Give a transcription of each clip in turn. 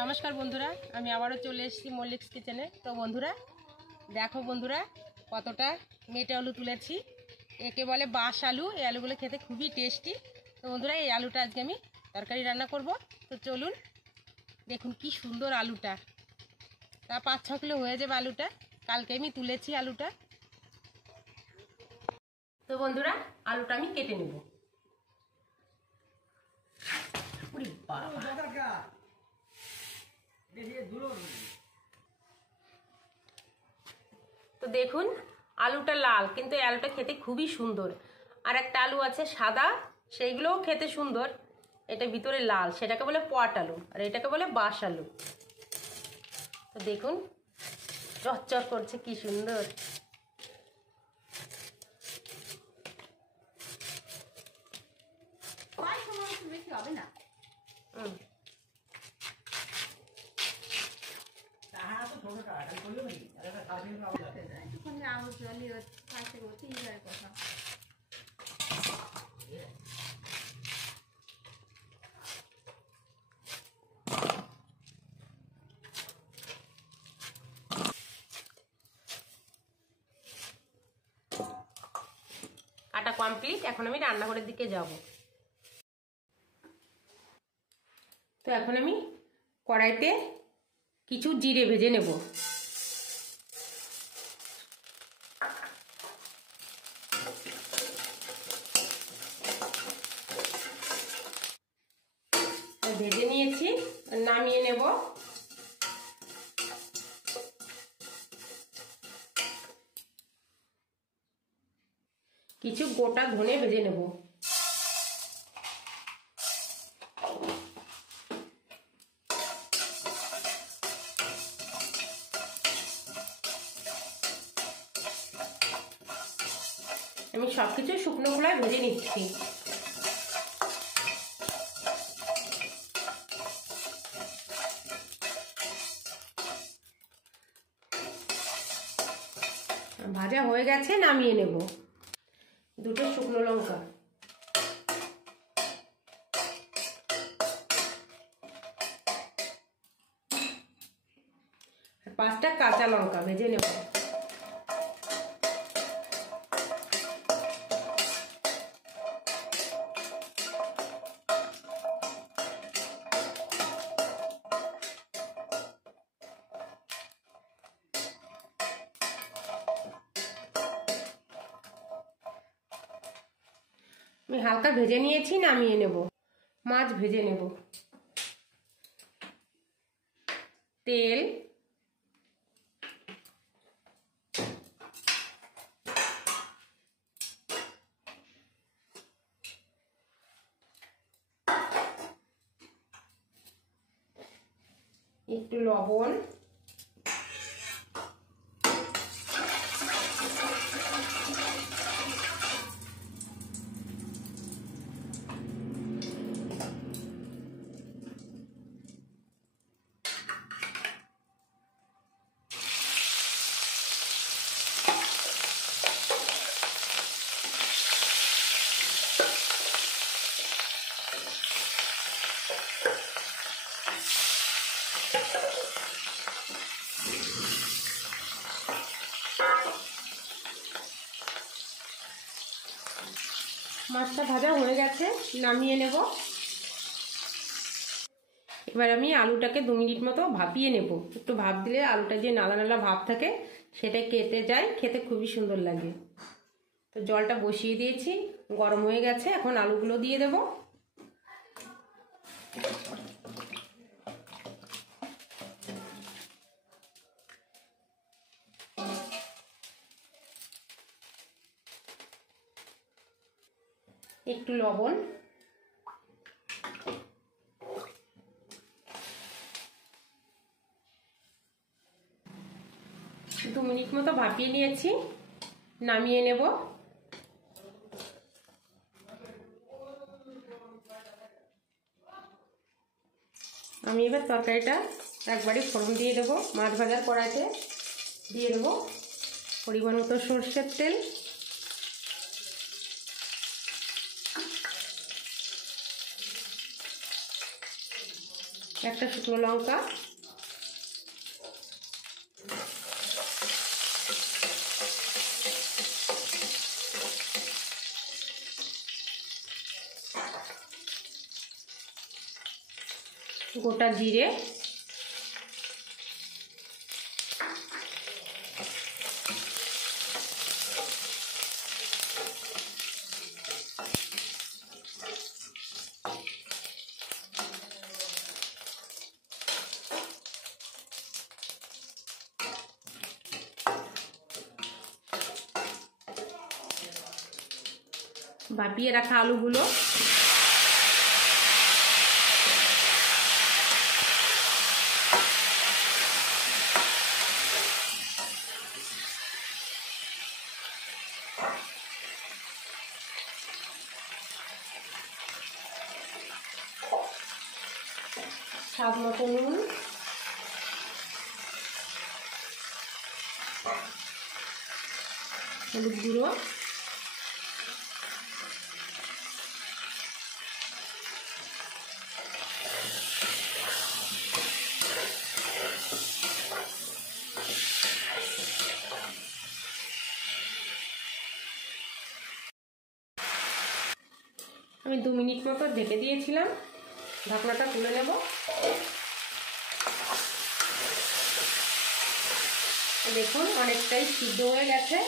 নমস্কার বন্ধুরা, আমি আবারও চলে এসেছি মল্লিকস কিচেনে। তো বন্ধুরা দেখো, বন্ধুরা কতটা মেটে আলু তুলেছি। একে বলে বাঁশ আলু। এই আলুগুলো খেতে খুবই টেস্টি। তো বন্ধুরা এই আলুটা আজকে আমি তরকারি রান্না করব। তো চলুন, দেখুন কি সুন্দর আলুটা। তা 5-6 কিলো হয়ে যাবে আলুটা। কালকে আমি তুলেছি আলুটা। তো বন্ধুরা আলুটা আমি কেটে নেব। তো দেখুন আলুটা লাল, কিন্তু এই আলুটা খেতে খুবই সুন্দর। আর একটা আলু আছে সাদা, সেইগুলোও খেতে সুন্দর। এটা ভিতরে লাল, সেটাকে বলে পট আলু, আর এটাকে বলে বাঁশ আলু। তো দেখুন চচ্চর করছে, কি সুন্দর। হবে না কাটা কমপ্লিট। এখন আমি রান্নাঘরের দিকে যাব। তো এখন আমি কড়াইতে কিছু জিরে ভেজে নেব। ভেজে নিয়েছি, নামিয়ে নেব। কিছু গোটা ধনে ভেজে নেব। আমি সবকিছু শুকনো খোলায় ভেজে নিচ্ছি। ভাজা হয়ে গেছে, নামিয়ে নেব। দুটো শুকনো লঙ্কা, আর 5টা কাঁচা লঙ্কা ভেজে নেব। আমি হালকা ভেজে নিয়েছি, নামিয়ে নেব। মাছ ভেজে নেব। তেল, একটু লবণ, মাছটা ভাজা হয়ে গেছে, নামিয়ে নেব। এবার আমি আলুটাকে 2 মিনিট মতো ভাপিয়ে নেব। একটু ভাপ দিলে আলুটা যে নালা নালা ভাব থাকে সেটা কেটে যায়, খেতে খুবই সুন্দর লাগে। তো জলটা বসিয়ে দিয়েছি, গরম হয়ে গেছে। এখন আলুগুলো দিয়ে দেব। একটু লবণ, 2 মিনিট মতো ভাপিয়ে নিয়েছি, নামিয়ে নেব। আমি এবার তরকারিটা একবারই ফোড়ন দিয়ে দেবো। মাছ ভাজার কড়াইতে দিয়ে দেবো পরিমাণ মতো সর্ষের তেল, একটা শুকনো লঙ্কা, গোটা জিরে, ভাপিয়ে রাখা আলুগুলো, স্বাদ মতো নুন, হলুদ গুঁড়ো, আমি 2 মিনিট মতো ঢেকে দিয়েছিলাম। ঢাকনাটা তুলে নেব। দেখুন অনেকটাই সিদ্ধ হয়ে গেছে।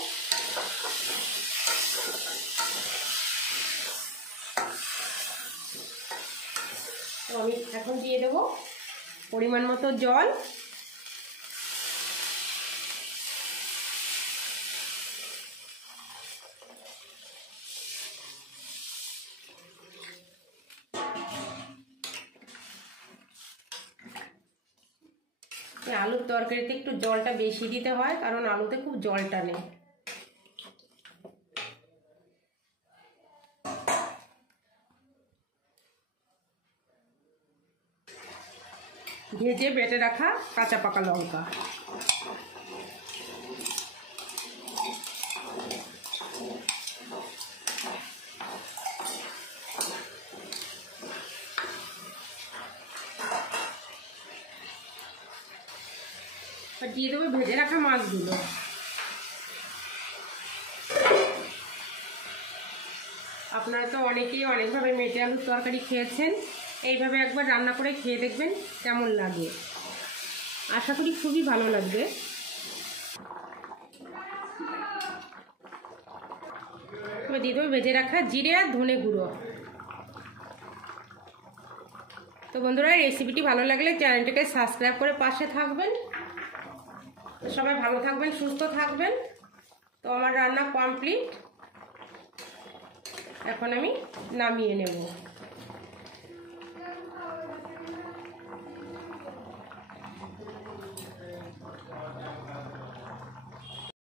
আমি এখন দিয়ে দেব পরিমাণ মতো জল। আলুর তরকারিতে একটু জলটা বেশি দিতে হয়, কারণ আলুতে খুব জল টানে। ভেজে বেটে রাখা কাঁচা পাকা লঙ্কা, আর দিয়ে দেবো ভেজে রাখা মাছগুলো। আপনারা তো অনেকেই অনেকভাবে মেটে আলুর তরকারি খেয়েছেন, এইভাবে একবার রান্না করে খেয়ে দেখবেন কেমন লাগে। আশা করি খুবই ভালো লাগবে। এবার দিয়ে দেবো ভেজে রাখা জিরে আর ধনে গুঁড়ো। তো বন্ধুরা, রেসিপিটি ভালো লাগলে চ্যানেলটাকে সাবস্ক্রাইব করে পাশে থাকবেন। সবাই ভালো থাকবেন, সুস্থ থাকবেন। তো আমার রান্না কমপ্লিট, এখন আমি নামিয়ে নেব।